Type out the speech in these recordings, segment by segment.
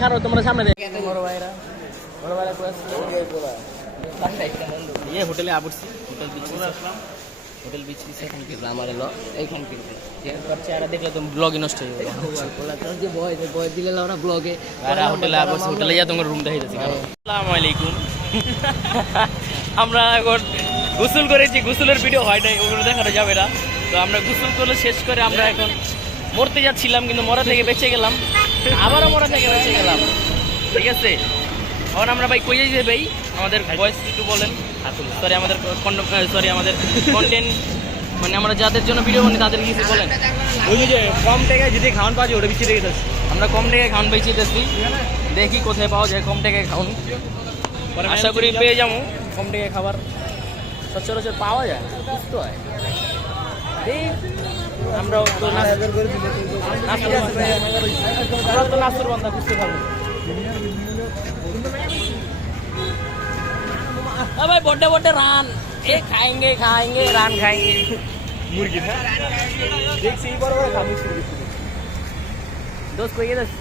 খারো তোমরা সামনে দেখ বড় ভাইরা ये হোটেলে আবুরছি হোটেল বিচ এখান থেকে আমার এলো এইখান থেকে চেহারা দেখলে তো ব্লগে নষ্ট হয়ে যাবে যে বয় দিলে ওরা ব্লগে হোটেলে আবুরছি হোটেলে যা তোমার রুম দেখাইতেছি আসসালামু আলাইকুম আমরা এখন গোসল করেছি গোসলের ভিডিও হয় নাই ওগুলো দেখানো যাবে না তো আমরা গোসল করে শেষ করে আমরা এখন মরতে যাচ্ছিলাম কিন্তু মরা থেকে বেঁচে গেলাম আবারও মরা থেকে বেঁচে গেলাম ঠিক আছে এখন আমরা ভাই কই যাইছে ভাই আমাদের ভয়েস একটু বলেন সরি আমাদের কন্টেন্ট মানে আমরা যাদের জন্য ভিডিও বানাই তাদের কিছু বলেন ওই যে কম টাকায় যদি খাওয়ান পাওয়া যায় ওটা বিক্রি রেখে যাচ্ছে আমরা কম টাকায় খাওয়ান বেঁচেতেছি দেখি কোথায় পাওয়া যায় কম টাকায় খাওয়ান আশা করি পেয়ে যাবো কম টাকায় খাবার সচরাচর পাওয়া যায় বুঝতে হয় আমরাও তো নাস্তুর বান্ধা বুঝতে পারবো भाई बड़े बड़े रान ये खाएंगे रान खाएंगे मुर्गी है देख सी बार बार खाने शुरू कर दोस्त कोई ये दोस्त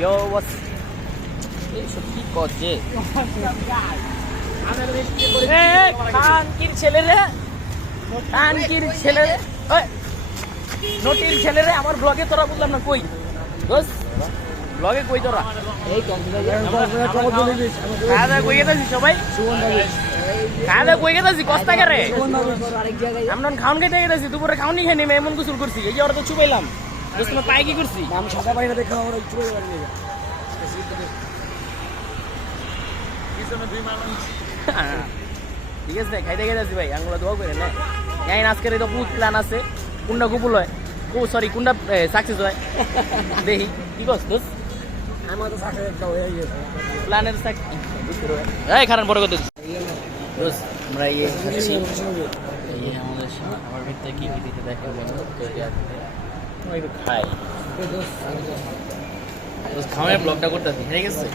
यो व्हाट्स ये सच्ची कोचे खान किर ছেলে রে খান কির ছেলে রে ওই নটির ছেলে রে আমার ব্লগে তোরা বললাম না কই দোস্ত ব্লগে কই তোরা এই খাওয়া কই গেছি সবাই খাওয়া কই গেছি কস্তা করে আমরা খাওন খেতে গেছি দুপুরে খাওনি খেয়ে নেমে এমন গোসল করছি এই যে ওরা তো চুপাইলাম তোমার পায়ে কি করছি আমি সাদা পানি দেখা ওরা চুপাই পারি ঠিক আছে খাইতে গেছি ভাই আঙুলা দোয়া করে না এই আজকের এই তো বহুত প্ল্যান আছে কোনটা কুপুল হয় ও সরি কোনটা সাকসেস হয় দেখি কি করছ দোস্ত আমার তো সাকসেস হয়ে গেছে প্ল্যানের এই খারাপ বড় কথা দোস্ত আমরা এই খাচ্ছি এই আমাদের আমার ভিতরে কি ভিডিওতে দেখে বলো তো আমরা একটু খাই দোস্ত খাওয়ার ব্লগটা করতেছি ঠিক আছে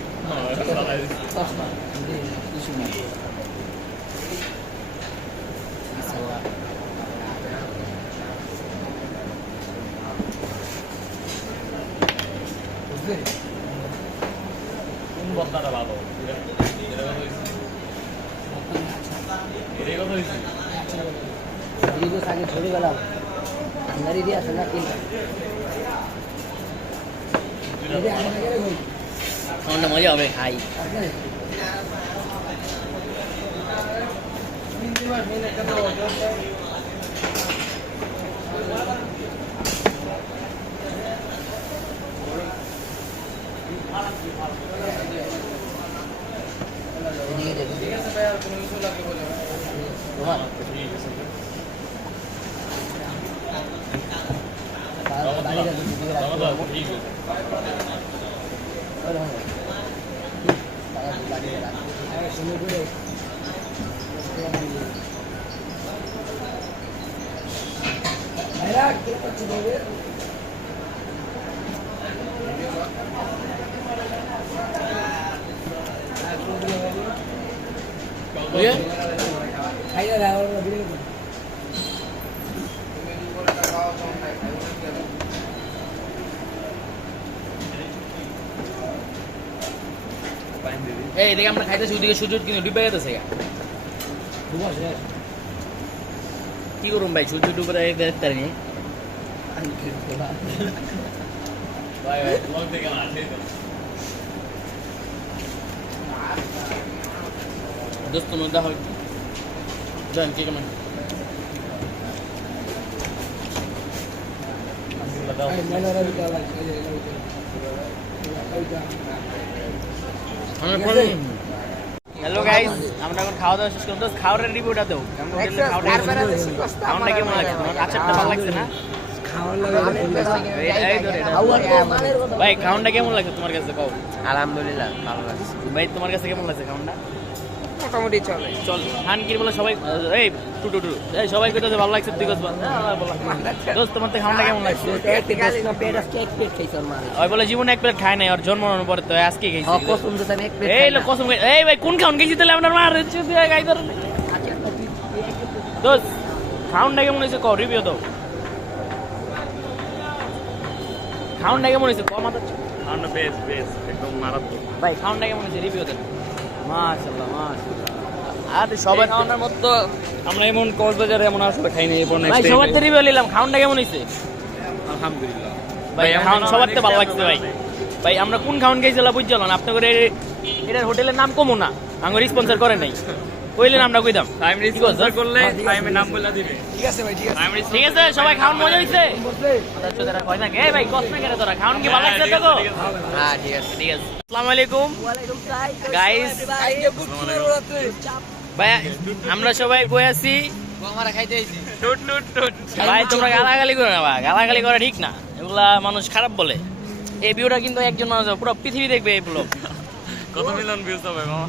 বক্তাটা ভালো আগে ঝরে গেলাম আন্দারি দিয়ে আসে না কিনলাম মজা হবে খাই এই দেখে আমরা খাইতেছি ওদিকে সূর্য কিন্তু ডুবে গেছে কি করুন ভাই সূর্য ডুবে দেখতে পারিনি দোস্ত মধ্যে হয় জান কি কেমন হ্যালো গাইস আমরা এখন খাওয়া দাওয়া শেষ করলাম তো খাওয়ার রিভিউটা দাও খাওয়াটা কেমন লাগছে তোমার আচারটা ভালো লাগছে না ভাই খাওয়াটা কেমন লাগছে তোমার কাছে কও আলহামদুলিল্লাহ ভালো লাগছে ভাই তোমার কাছে কেমন লাগছে খাওয়াটা মোটামুটি চলে চল খান কি বলে সবাই এই টু টু টু এই সবাই কইতাছে ভালো লাগছে তুই কইছ দোস্ত তোমার তো খাওয়াটা কেমন লাগছে ওই বলে জীবনে এক প্লেট খায় নাই আর জন্মানোর পরে তো আজকে খাইছি এই লো কসম এই ভাই কোন খাওন গেছি তাহলে আমরা মার দিয়ে গাই ধরে দোস্ত খাওয়াটা কেমন হয়েছে কও রিভিউ দাও খাওয়ানটা কেমন হয়েছে কম মাথা খাওয়ানো বেশ বেশ একদম মারাত্মক। ভাই খাওয়ানটা কেমন হয়েছে রিভিউ দেন। মাশাআল্লাহ মাশাআল্লাহ। আর সবাই খাওয়ানোর মতো আমরা এমন কক্সবাজারে এমন আসলে খাইনি এরপর ভাই সবার তো রিভিউ নিলাম খাওয়ানটা কেমন হয়েছে আলহামদুলিল্লাহ। ভাই খাওয়ান সবার তো ভালো লাগছে ভাই। ভাই আমরা কোন খাওয়ান খাইছিলাম বুঝছিলাম না আপনাদের এটার হোটেলের নাম কমো না আমার স্পন্সর করে নাই কইলেন আমরা কইতাম টাইম স্পন্সর করলে টাইমে নাম বলে দিবে। ঠিক আছে ভাই ঠিক আছে। ঠিক আছে সবাই খাওয়ান মজা হইছে কয় না গে ভাই কষ্ট করে তোরা খাওয়ান কি ভালো লাগছে তো হ্যাঁ ঠিক আছে ঠিক আছে আসসালামু আলাইকুম গাইস ভাই আমরা সবাই কই আছি আমরা খাইতে আইছি টুট টুট টুট। ভাই তোমরা গালাগালি করো না ভাই গালাগালি করা ঠিক না এগুলা মানুষ খারাপ বলে এই ভিডিওটা কিন্তু একজন মানুষ পুরো পৃথিবী দেখবে এই ব্লগ কত মিলিয়ন ভিউজ হবে মামা?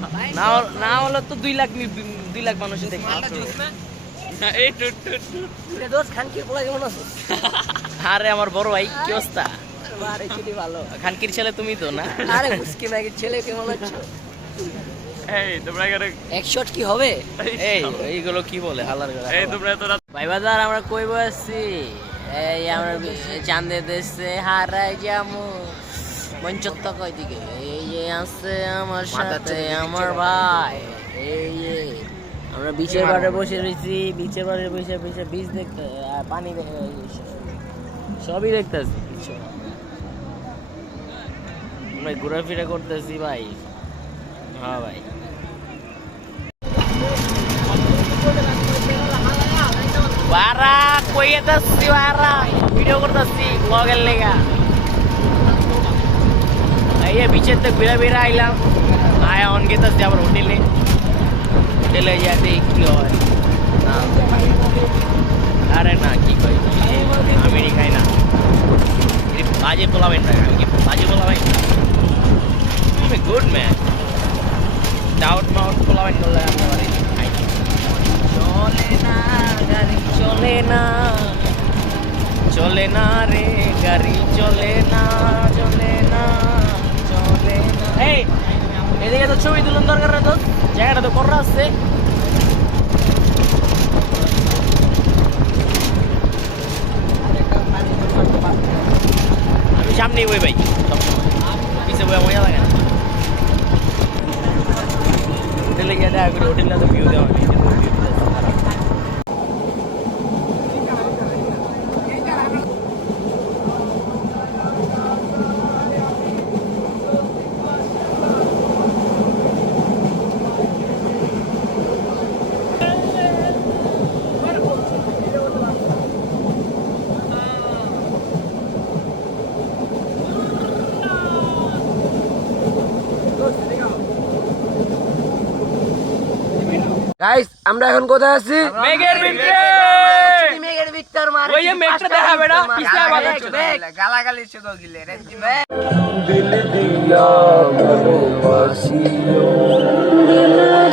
না হলে তো 2 লাখ মানুষ দেখবে এই টুট টুট টুট। দোস্ত খানকির পোলা কেমন আছো আরে আমার বড় ভাই কি অবস্থা আরে কি ভালো খানকির ছেলে তুমি তো না আরে মুস্কি নাকি ছেলে কেমন আছো এই তোমরা এখানে এক শট কি হবে এই এইগুলো কি বলে হালার করে এই তোমরা এত রাত ভাই বাজার আমরা কই বসছি এই আমরা চাঁদে দেশে হারাই যামু মঞ্চত্ব কই দিকে এই যে আছে আমার সাথে আমার ভাই এই যে আমরা বিচের পাড়ে বসে রয়েছি বিচের পাড়ে বসে বসে বিচ দেখতে পানি সবই দেখতেছি আমরা ঘোরাফেরা করতেছি ভাই হ্যাঁ ভাই বারা কই যাচ্ছি বারা ভিডিও করতেছি ব্লগের লেগা এই বিচের তো ঘুরে বেড়ে আইলাম আয় অন গেতেছি আবার হোটেলে যাতে কি হয় না আরে না কি কই আমি খাই না বাজে পোলাবেন না আমি কি বাজে পোলাবেন গুড ম্যান ডাউট মাউট পোলাবেন করলে আমরা বাড়ি খাই না চলে না গাড়ি চলে না চলে না রে গাড়ি চলে না চলে না চলে না এই এদিকে তো ছবি তুলুন দরকার না তো জায়গাটা তো করা আছে আমি সামনেই বই ভাই পিছিয়ে বই মজা লাগে না হোটেলে গিয়ে দেখা করি হোটেলটা তো ভিউ দেওয়া গাইস আমরা এখন কোথায় আছি মেঘের ভিতরে মেঘের ভিতর মারে ওই যে মেঘটা দেখা বেটা পিছে আবার গালাগালি শুধু গিলে রে দিল দিয়া ভালোবাসিও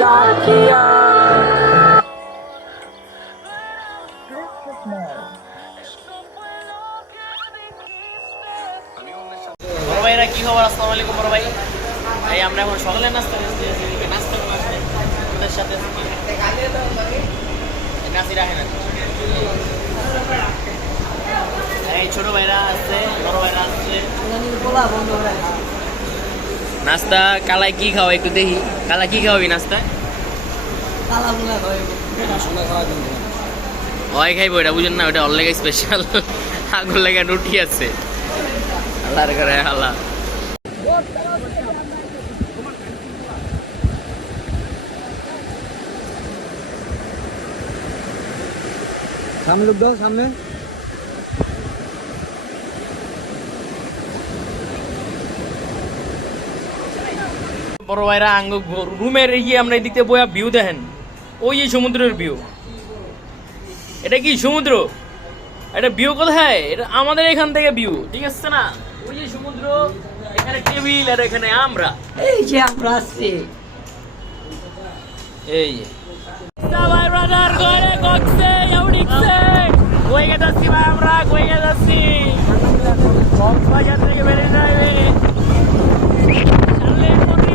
ডাকিয়া বড় ভাইরা কি খবর আসসালামু আলাইকুম বড় ভাই এই আমরা এখন সকালে নাস্তা করতে নাস্তা করতে ওদের সাথে নাসি রাখেন এই ছোট ভাইরা আছে বড় ভাইরা আছে নাস্তা কালাই কি খাও একটু দেখি কালা কি খাওয়াবি নাস্তা হয় খাইবো এটা বুঝেন না ওটা অল লেগে স্পেশাল আগুন লেগে রুটি আছে আল্লাহর ঘরে আল্লাহ সামনে লোক দাও সামনে বড় ভাইরা আঙ্গ রুমের গিয়ে আমরা এদিকে বইয়া ভিউ দেখেন ওই যে সমুদ্রের ভিউ এটা কি সমুদ্র এটা ভিউ কোথায় এটা আমাদের এখান থেকে ভিউ ঠিক আছে না ওই যে সমুদ্র এখানে টেবিল আর এখানে আমরা এই যে আমরা আছি এই সবাই ব্রাদার ঘরে গকছে উড়িছে কই গেছি ভাই আমরা কই গেছি কক্সবাজার থেকে বেরিয়ে যাবে চালে পরি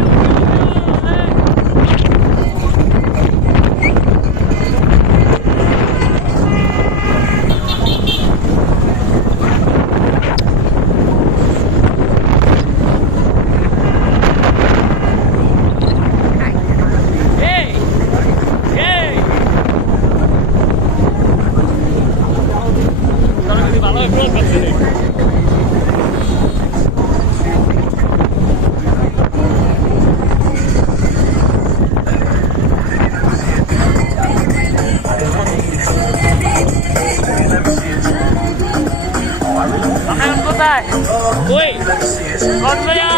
কোন ভাইয়া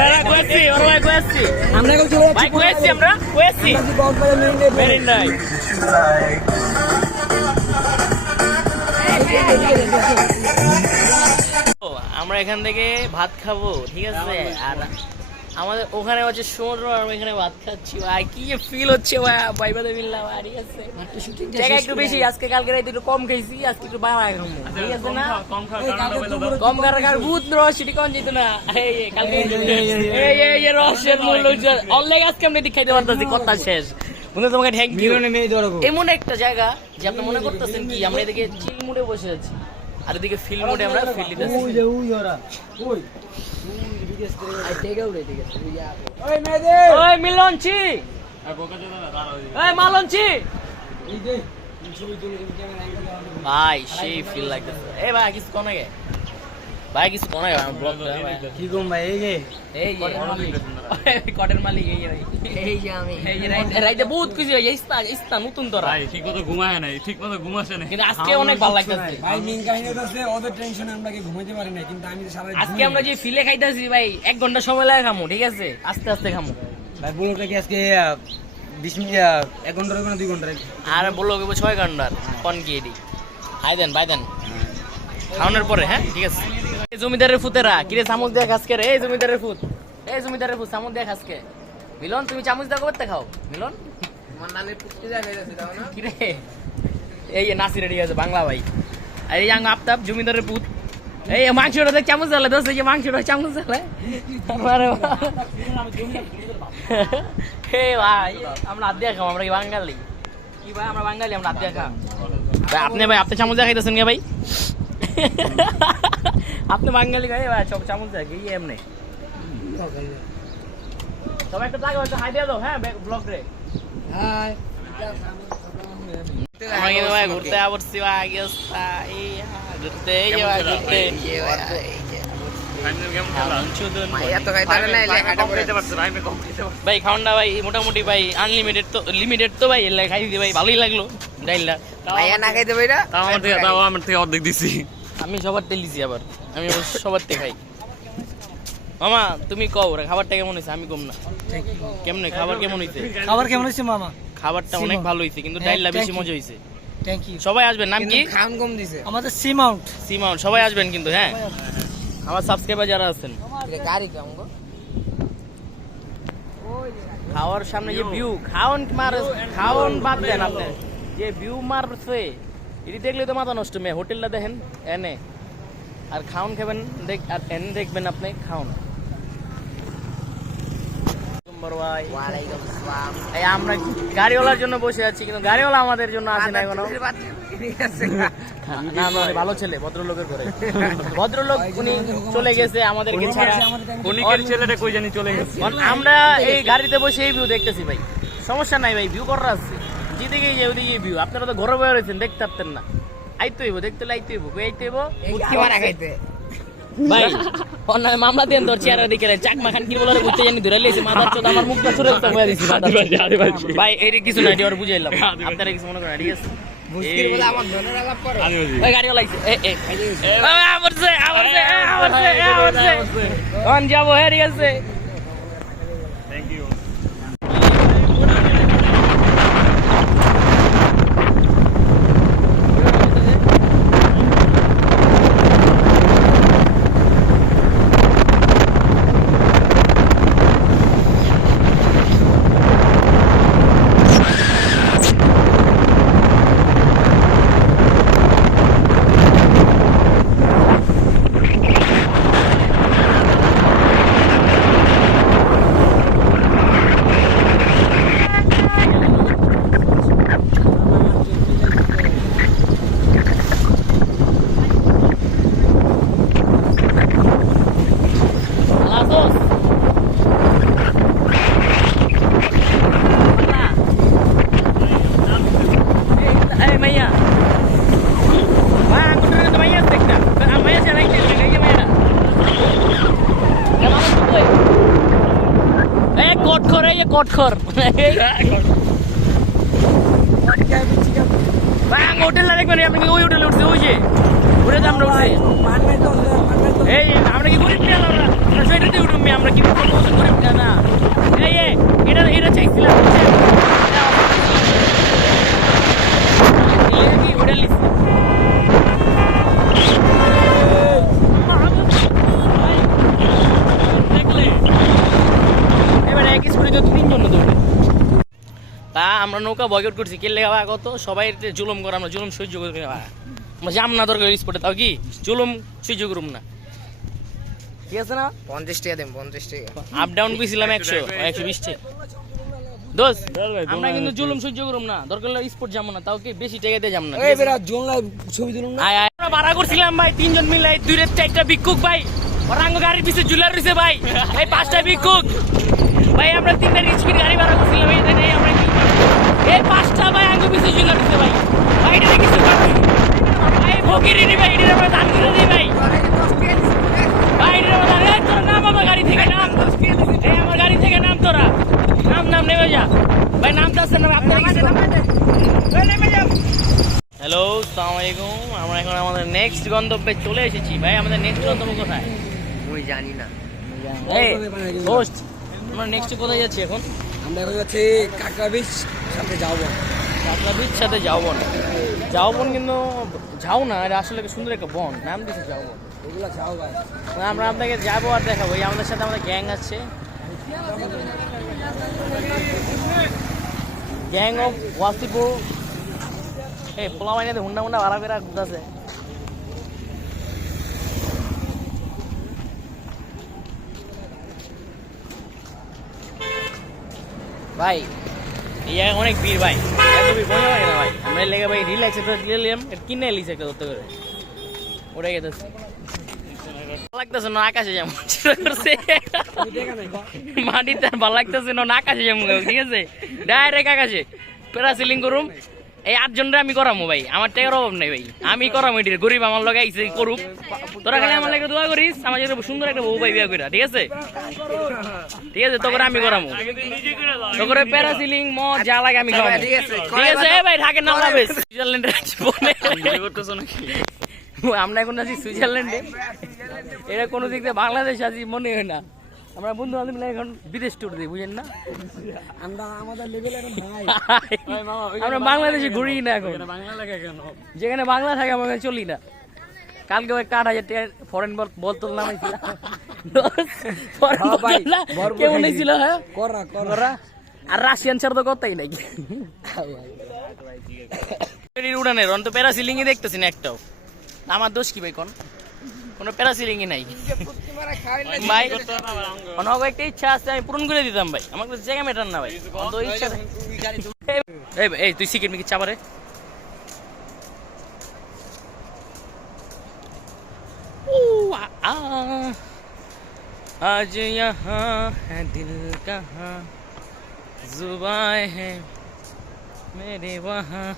ওরা কইছি ওরা কইছি আমরা এখন চলে ভাই কইছি আমরা কইছি মেরিন্ডাই আমরা এখান থেকে ভাত খাবো ঠিক আছে আর আমাদের ওখানে হচ্ছে সমুদ্র আর আমরা এখানে ভাত খাচ্ছি ভাই কি যে ফিল হচ্ছে ভাই ভাইবাদে মিললাম আর ঠিক আছে জায়গা একটু বেশি আজকে কালকে রাতে একটু কম খাইছি আজকে একটু বাড়া খাবো ঠিক আছে না কম খাওয়ার ভূত রহস্যটি কোন যেত না এই কালকে এই রহস্যের মূল অনলাইন আজকে আমরা এদিকে খাইতে পারতেছি কথা শেষ বন্ধু তোমাকে থ্যাংক ইউ এমন একটা জায়গা যে আপনি মনে করতেছেন কি আমরা এদিকে চিল মুডে বসে আছি আর এদিকে ফিল মুডে আমরা ফিল দিতেছি ওই মিলনছি ওই মালনছি ভাই সেই ফিল লাগতেছে এই ভাই কিছু কোন আগে ভাই কিছু কোন আগে ব্লগ কি কম ভাই এই যে কটের মালিক এই যে আমি এই যে রাইতে বহুত কিছু ইস্তা নতুন তোরা ভাই ঠিক মতো ঘুমায় নাই ঠিক মতো ঘুমাসে নাই কিন্তু আজকে অনেক ভালো লাগতেছে ভাই মেইন কাহিনী হচ্ছে ওদের টেনশনে আমরা কি ঘুমাইতে পারি না কিন্তু আমি সারা আজকে আমরা যে ফিলে খাইতেছি ভাই 1 ঘন্টা সময় লাগে খামু ঠিক আছে আস্তে আস্তে খামু ভাই বলটা কি আজকে 20 মিনিট 1 ঘন্টা না 2 ঘন্টা আর বললো 6 ঘন্টার কোন কি এডি আই দেন বাই দেন খাওয়ানোর পরে হ্যাঁ ঠিক আছে এই জমিদারের ফুতেরা কিরে চামচ দিয়ে খাসকে রে এই জমিদারের ফুত চামচ দিয়ে খাসকে মিলন তুমি চামচ দিয়ে করতে খাও মিলন আমার নানের পুষ্টি যায় গেছে দাও না কিরে এই যে নাসি রেডি আছে বাংলা ভাই আর এই আং আপতাপ জমিদারের পুত এই মাংসটা দেখ চামচ জ্বালে দোষ এই যে মাংসটা চামচ জ্বালে আরে হে ভাই আমরা হাত দিয়ে খাও আমরা কি বাঙালি কি ভাই আমরা বাঙালি আমরা হাত দিয়ে খাও ভাই আপনি চামচ দিয়ে খাইতেছেন কে ভাই আপনি বাঙালি ভাই সব চামচ দিয়ে কি এমনি তবে একটা লাগে হাই দিয়ে দাও হ্যাঁ ব্লগ রে হাই আমরা কিন্তু ভাই ঘুরতে আসছি ভাই ঘুরতে এত খাইতে না লেখাটা পড়তে ভাই খাওয়ানটা ভাই মোটামুটি ভাই আনলিমিটেড তো লিমিটেড তো ভাই এলে খাই দিদি ভাই ভালোই লাগলো ডাইলটা ভাইয়া না খাইতে পারি না তাও আমার থেকে অর্ধেক দিছি আমি সবার তেলিছি আবার আমি সবার তে খাই মামা তুমি কও রে খাবারটা কেমন হয়েছে আমি কম না কেমন খাবার কেমন হয়েছে খাবার কেমন হচ্ছে মামা খাবারটা অনেক ভালো হয়েছে কিন্তু ডাইলটা বেশি মজা হয়েছে থ্যাংক ইউ সবাই আসবেন নাম কি খান কম দিছে আমাদের সিমাউন্ট সিমাউন্ট সবাই আসবেন কিন্তু হ্যাঁ আমার সাবস্ক্রাইবার যারা আছেন গাড়ি কম গো খাওয়ার সামনে যে ভিউ খাওন বাদ দেন আপনি যে ভিউ মারছে এটি দেখলে তো মাথা নষ্ট মেয়ে হোটেলটা দেখেন এনে আর খাওন খাবেন আর এনে দেখবেন আপনি খাওন ওয়ালাইকুম আসসালাম এই আমরা গাড়িওয়ালার জন্য বসে আছি কিন্তু গাড়িওয়ালা আমাদের জন্য আসে না এখনো না না উনি ভালো ছেলে ভদ্রলোকের ঘরে ভদ্রলোক উনি চলে গেছে আমাদেরকে ছাড়া কনিকের ছেলেটা কই জানি চলে গেছে আমরা এই গাড়িতে বসে এই ভিউ দেখতেছি ভাই সমস্যা নাই ভাই ভিউ করা আছে যেদিকে যে ওদিকে ভিউ আপনারা তো ঘরে বয়ে রয়েছেন দেখতে পারতেন না আইতে হইব দেখতে আইতে হইব আইতে হইব কি মারা খাইতে ভাই অন্যায় মামলা দেন তোর চেহারা দেখে চাকমা খান কি বলার বুঝতে জানি ধরে লেছি মাথার চোদ আমার মুখটা ছুড়ে তো হয়ে দিছি ভাই এই কিছু নাই ওর বুঝাইলাম আপনারা কিছু মনে করেন ঠিক আছে মুশকিল বলে আমার ধনের আলাপ করো ওই গাড়িও লাগছে আমারছে কোন যাবো হ্যাঁ ঠিক আছে থ্যাংক ইউ কটখর হোটেল দেখবেন আপনি ওই হোটেলে উঠছে ওই যে ঘুরে আমরা উঠছি এই আমরা কি গরিব না আমরা সোয়েটারতে উঠুম আমরা কি গরিব না এই এটা এটা চাইছিলাম কি ওটা লিখছি এবার এক স্কুটিতে 3 জন দৌড়ে তা আমরা নৌকা বয়কট করছি কে লেখা কত সবাই জুলুম করে আমরা জুলুম সহ্য করি আমরা যাম না দরকার স্পটে তাও কি জুলুম সহ্য করুম না ঠিক আছে না 50 টাকা দেন 50 টাকা আপ ডাউন কইছিলাম 120 টাকা দোস আমরা কিন্তু জুলুম সহ্য করুম না দরকার হলে স্পট যাবো না তাও কি বেশি টাকা দিয়ে যাম না এই বেরা জোনলা ছবি দিলুম না আয় আয় আমরা ভাড়া করছিলাম ভাই 3 জন মিলে 2-4টা ভিক্ষুক ভাই ওরাঙ্গ গাড়ির পিছে ঝুলার রইছে ভাই এই 5টা ভিক্ষুক ভাই আমরা 3টা রিক্সা গাড়ি ভাড়া করছিলাম এই আমরা এই 5টা ভাই আঙ্গ পিছে ঝুলার রইছে ভাই ভাই এটা কিছু ভাই ফকিরি নি ভাই এটা আমরা দান করে দিই ভাই ভাই এটা আমরা দান তোর নাম আমার গাড়ি থেকে নাম এই আমার গাড়ি থেকে নাম তোরা নাম নেমে যা ভাই নাম দাস না আপনার নেমে যা হ্যালো আসসালামু আলাইকুম আমরা এখন আমাদের নেক্সট গন্তব্যে চলে এসেছি ভাই আমাদের নেক্সট গন্তব্য কোথায় মুই জানি না এই হোস্ট আমরা নেক্সট কোথায় যাচ্ছি এখন আমরা এখন যাচ্ছি কাকড়া বিচ সাথে যাবো কাকড়া বিচ সাথে ঝাউবন ঝাউবন কিন্তু ঝাউ না এটা আসলে সুন্দর একটা বন নাম দিয়েছে ঝাউবন এগুলো যাও ভাই আমরা আপনাকে যাবো আর দেখাবো এই আমাদের সাথে আমাদের গ্যাং আছে গ্যাং অফ ওয়াসিপুর এই পোলা মাইনাতে হুন্ডা ভাড়া করে ঘুরতেছে ভাই এই জায়গায় অনেক ভিড় ভাই এত ভিড় মজা লাগে না ভাই আমরা লেগে ভাই রিল্যাক্স একটা নিলাম কিনে এলিস একটা ধরতে করে ওটাই গেছে লাগতেছে না আকাশে যেমন মাটিতে ভালো লাগতেছে না আকাশে যেমন ঠিক আছে ডাইরেক্ট আকাশে প্যারাসিলিং করুম এই 8 জনরে আমি করামো ভাই আমার টাকার অভাব নাই ভাই আমি করামো এটি গরিব আমার লগে আইছে করুক তোরা খালি আমার লাগে দোয়া করিস আমার জন্য সুন্দর একটা বউ পাই বিয়া কইরা ঠিক আছে তোকে আমি করামো তোকে প্যারাসিলিং মদ যা লাগে আমি করামো ঠিক আছে ভাই ঢাকে নাম লাভে সুইজারল্যান্ডে করতেছো নাকি আমরা এখন আছি সুইজারল্যান্ডে এটা কোনো দিক দিয়ে বাংলাদেশ আছি মনে হয় না আমরা বন্ধু বান্ধব মিলে এখন বিদেশ ট্যুর দিই বুঝেন না আমরা আমাদের লেভেল এখন নাই আমরা বাংলাদেশে ঘুরি না এখন যেখানে বাংলা থাকে আমরা চলি না কালকে ওই 8,000 টাকা ফরেন বোতল নামাইছিল কেমন হয়েছিল হ্যাঁ করা আর রাশিয়ান ছাড়া তো কথাই নাই উড়ানের অন্ত প্যারাসিলিং এ দেখতেছি না একটাও আমার দোষ কি ভাই কোনো প্যারাসিলিং নাই ভাই অনেক একটা ইচ্ছা আছে আমি পূরণ করে দিতাম ভাই আমার কাছে জায়গা মেটার না ভাই অত ইচ্ছা এই তুই সিকিট মিকি চাপারে आज यहाँ है दिल कहाँ जुबाएं हैं मेरे वहाँ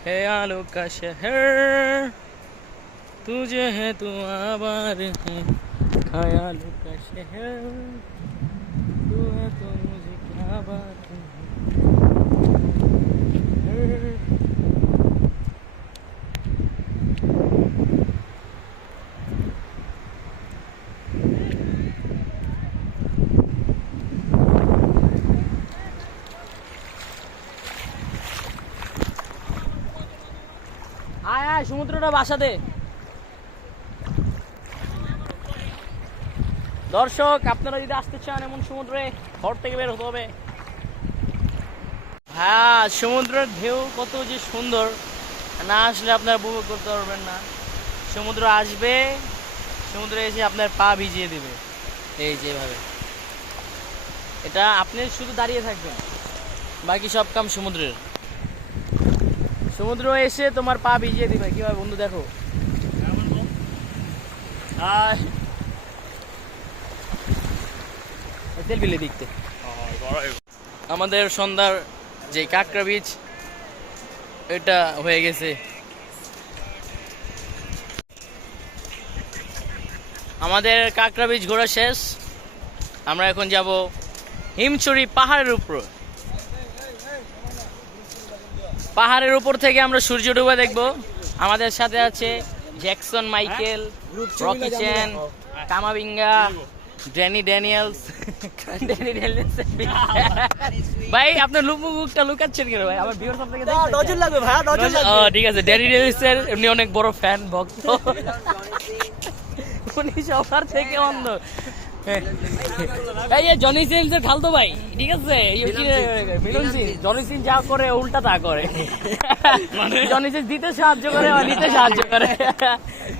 ख्यालों का शहर तुझे है तू आबार है ख्यालों का शहर तू है तो मुझे क्या बात है আয় আয় সমুদ্রটা বাসা দে দর্শক আপনারা যদি আসতে চান এমন সমুদ্রে ঘর থেকে বের হতে হবে হ্যাঁ সমুদ্রের ঢেউ কত যে সুন্দর না আসলে আপনারা উপভোগ করতে পারবেন না সমুদ্র আসবে সমুদ্রে এসে আপনার পা ভিজিয়ে দেবে এই যেভাবে এটা আপনি শুধু দাঁড়িয়ে থাকবেন বাকি সব কাম সমুদ্রের সমুদ্র এসে তোমার পা ভিজিয়ে দিবে কিভাবে বন্ধু দেখো তেল বিলে দেখতে আমাদের সন্ধ্যার যে কাকড়া বিচ এটা হয়ে গেছে আমাদের কাকড়া বিচ ঘোরা শেষ আমরা এখন যাব হিমছড়ি পাহাড়ের উপর পাহাড়ের উপর থেকে আমরা সূর্য ডুবা দেখব আমাদের সাথে আছে জ্যাকসন মাইকেল, রকি চ্যান, কামাবিঙ্গা, ড্যানি ড্যানিয়েলস। ভাই আপনার মুখটা লুকাচ্ছেন কেন ভাই? আমার ভিউয়ার্স আপনাকে দেখতে ডজন লাগবে ভাই, ডজন লাগবে। ঠিক আছে, ড্যানি ড্যানিয়েলসের এমনি অনেক বড় ফ্যান ভক্ত। উনি সবার থেকে অন্ধ। এই যে জনি সিনসের খালতো ভাই, ঠিক আছে? মিলন সিং, জনি সিং যা করে উল্টা তা করে। জনি সিং দিতে সাহায্য করে আর নিতে সাহায্য করে।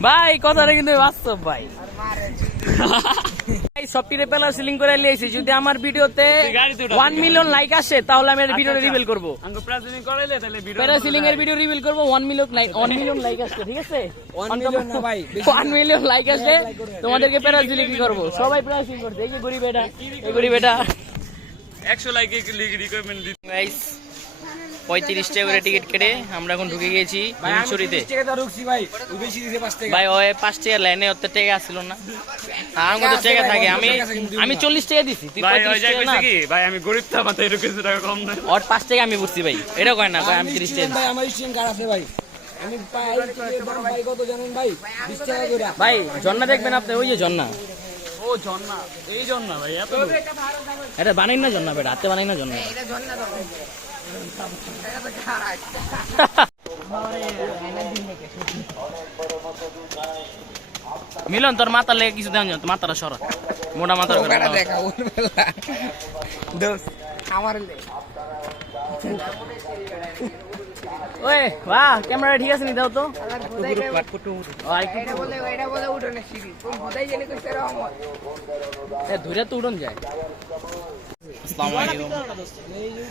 ভাই কথাটা কিন্তু বাস্তব ভাই। সবটিরে পেলা সিলিং করে লিয়েছি। যদি আমার ভিডিওতে 1 মিলিয়ন লাইক আসে তাহলে আমি ভিডিওটা রিভিল করবো। প্যারা সিলিং এর ভিডিও রিভিল করবো 1 মিলিয়ন লাইক আসছে, ঠিক আছে? 1 মিলিয়ন লাইক আসলে তোমাদেরকে প্যারা সিলিং করবো। সবাই প্যারা সিলিং করছে। এই যে গরিব এটা, এই গরিব এটা 100 লাইকে রিকমেন্ড দিই। গাইস 35 টাকা করে টিকিট কেটে আমরা এখন ঢুকে গেছি হিমছড়িতে। ভাই ওই 5 টাকা লাইনে অত টাকা আসছিল না, আর কত টাকা থাকে? আমি 40 টাকা দিছি, তুই ভাই 35 ওই জায়গা টাকা না? কইছে কি ভাই আমি গরিব তো মাথায় এরকম কিছু টাকা কম না। ওর 5 টাকা আমি বুঝছি ভাই, এটা কয় না, কয় আমি 30 টাকা দিছি। আমার স্টুডেন্ট কার্ড আছে ভাই, আমি পাই ভাই কত জানেন ভাই? 20 টাকা করে। ভাই ঝর্ণা দেখবেন আপনি, ওই যে ঝর্ণা, ও ঝর্ণা, এই ঝর্ণা ভাই এত এটা বানাই না ঝর্ণা, বেটা হাতে বানাই না ঝর্ণা। এটা ঝর্ণা দাও। এটা তো খারাপ। মিলন তোর মাথা লেগে কিছু দেন, মাথাটা সরা, মোটা মাথার করে ওটা দেখা ওর বেলা। দোস্ত আমার ওই বাহ, ক্যামেরা ঠিক আছে নি? দাও তো। এটা বলে উঠোনে সিঁড়ি। কোন হুদাই জেনে কইছে রহমত। ধরে তো উড়ন যায়। আসসালামু আলাইকুম।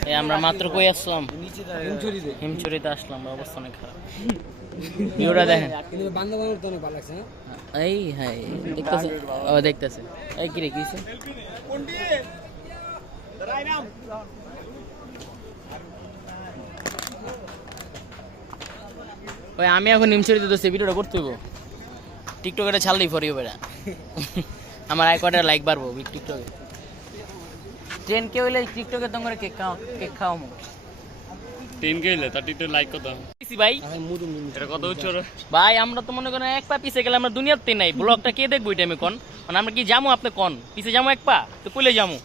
এই আমরা মাত্র কই আসলাম? হিমছড়িতে আসলাম, অবস্থা অনেক খারাপ। ভিউটা দেখেন। কিন্তু বান্দরবানের তো অনেক ভালো লাগছে না? এই হাই দেখতেছে, ও দেখতেছে। এই কি রে কিছে? ওই আমি এখন নিমছড়িতে তো সে ভিডিওটা করতে হইব, টিকটকে ছাড় দিই ফরিও বেড়া। আমার আই কয়টা লাইক বাড়বো টিকটকে। 10K হইলে টিকটকে তোমরা কেক খাও মু 10K হইলে তার টিকটক লাইক কত? ভাই এটা কত উচ্চর? ভাই আমরা তো মনে করেন এক পা পিছে গেলে আমরা দুনিয়াতে নাই, ব্লগটা কে দেখবো এটা আমি কোন? মানে আমরা কি যাবো? আপনি কোন পিছে যাবো এক পা? তো কইলে যাবো।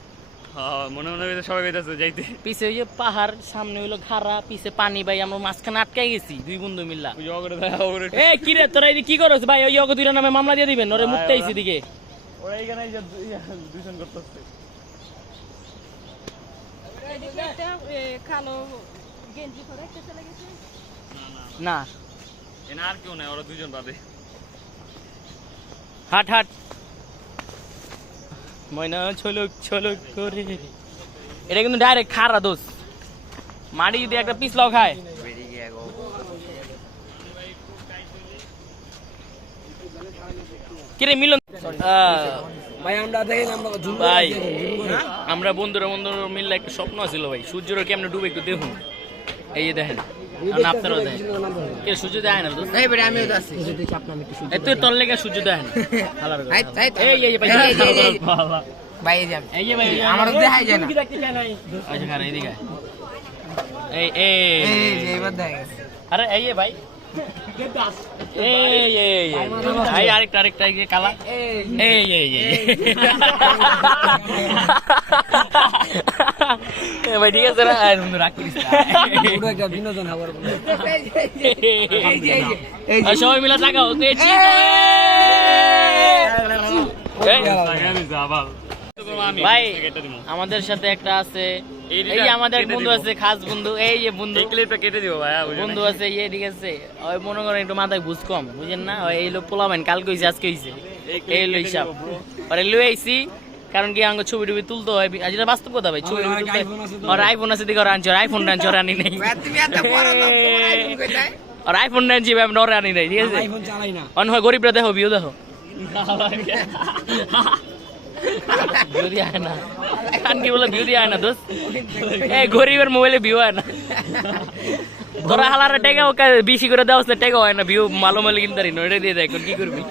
হ্যাঁ মনে মনে সবাই কইতাছে যাইতে। পিছে ওই যে পাহাড়, সামনে হইলো খাড়া, পিছে পানি। ভাই আমরা মাঝখানে আটকাই গেছি দুই বন্ধু মিল্লা। ওই জগরে দেখা ওরে এ কি রে তোরা কি করছ ভাই? ওই অগো দুইটা নামে মামলা দিয়ে দিবেন, ওরে মুক্ত আইছি দিকে। ওরা এইখানে যে দুইজন করতেছে। না এনা আর কেউ নাই, ওরা দুইজন বাদে। হাট হাট ময়না ছলক ছলক করে। এটা কিন্তু ডাইরেক্ট খাড়া দোষ, মাটি যদি একটা পিছলাও খায়। বেরিয়ে গিয়ে গো। কিরে মিলন? ভাই আমরা দেখেন আমরা ভাই আমরা বন্ধুরা মিললে একটা স্বপ্ন ছিল ভাই, সূর্যের কেমনে ডুবে একটু দেখুন। এই যে দেখেন, আপনারাও দেখেন। কে সূর্য দেয় না দোষ? এই বেটা আমিও তো আছি। এই তুই তোর লেগে সূর্য দেয় না। হালার করে। এই ভাই ভাই এই যে আমি। এই যে ভাই আমার দেখাই যায় না। কি দেখতে চায় নাই? আচ্ছা খারাপ এইদিকে আয়। এই এই যে এবার দেখা গেছে। আরে এই যে ভাই এই আরেকটা এই যে কালা ভাই ঠিক আছে না? পুরো একটা বিনোদন হবার সবাই মিলে থাকা ভাই। আমাদের সাথে একটা আছে, এই যে আমাদের এক বন্ধু আছে, খাস বন্ধু। এই যে বন্ধু কেটে দিব ভাই বন্ধু আছে, ইয়ে ঠিক আছে। ওই মনে করেন একটু মাথায় বুঝ কম, বুঝেন না? ওই এই লোক পোলাবেন, কালকে হয়েছে আজকে হয়েছে, এই লো হিসাব। পরে লুয়ে আইসি, কারণ কি আঙ্গ ছবি টবি তুলতে হয়। আজ এটা বাস্তব কথা ভাই, ছবি টবি তুলতে। আর আইফোন আছে দিকে আনছি, আইফোন আনছি, ওর আনি নেই। তুমি এত বড় তো তোমার আইফোন কইতাই? আর আইফোন আনছি ভাই, আমি ওর আনি নাই, ঠিক আছে? আইফোন চালাই না। অন হয় গরিবরা দেখো, ভিউ দেখো। ভিউ দিয়ে আয় না, কান কি বলে ভিউ দিয়ে আয় না দোস্ত? এই গরিবের মোবাইলে ভিউ হয় না। তোরা হালারে টেকা ওকে বেশি করে দেওয়া হচ্ছে, টেকা হয় না, ভিউ মালো মালে কিনতে পারি না, ওটা দিয়ে দেয়। এখন কি করবি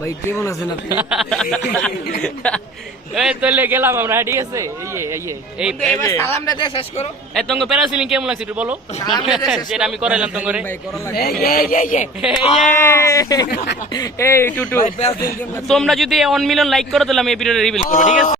ভাই কেমন আছেন আপনি? এই তাহলে গেলাম আমরা, ঠিক আছে? এই এবার সালামটা দিয়ে শেষ করো। এই তঙ্গ প্যারাসিলিং কেমন লাগছে একটু বলো। যেটা আমি করাইলাম তঙ্গরে। ভাই করা লাগে। এই টুটু, তোমরা যদি 1 মিলিয়ন লাইক করো তাহলে আমি এই ভিডিওটা রিভিল করবো, ঠিক আছে?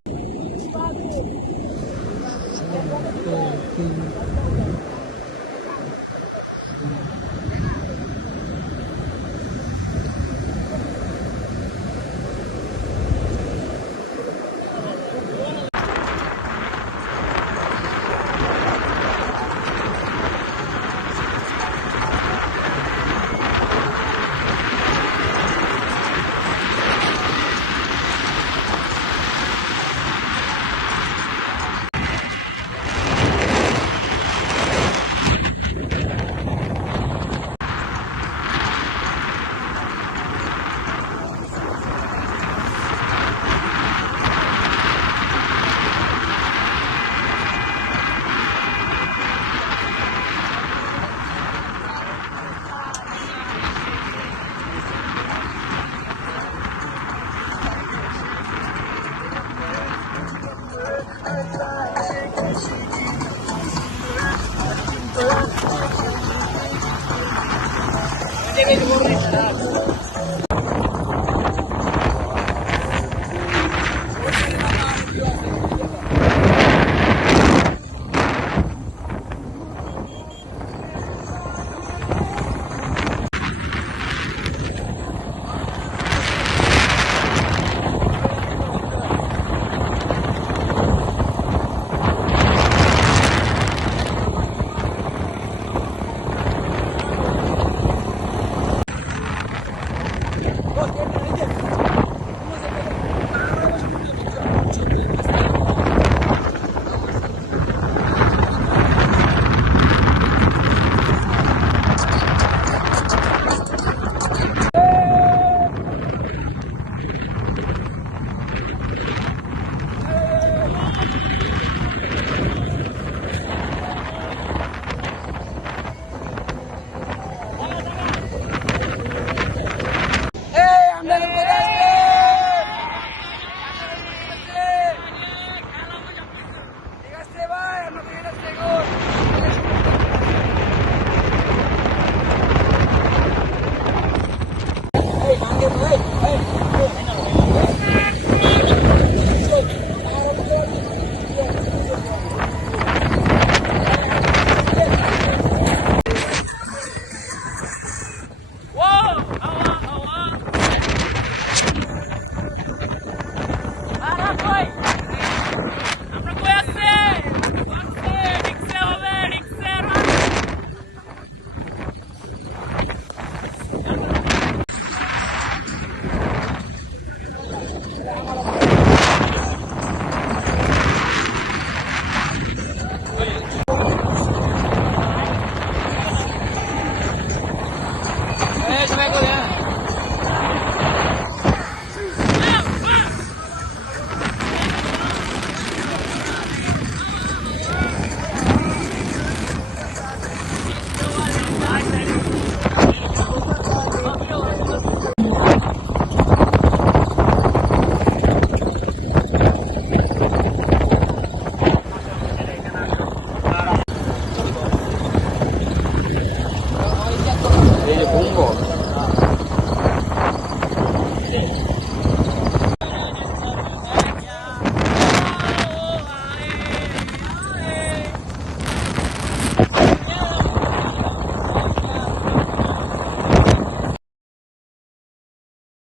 এটা বেশ বড় একটা রাত।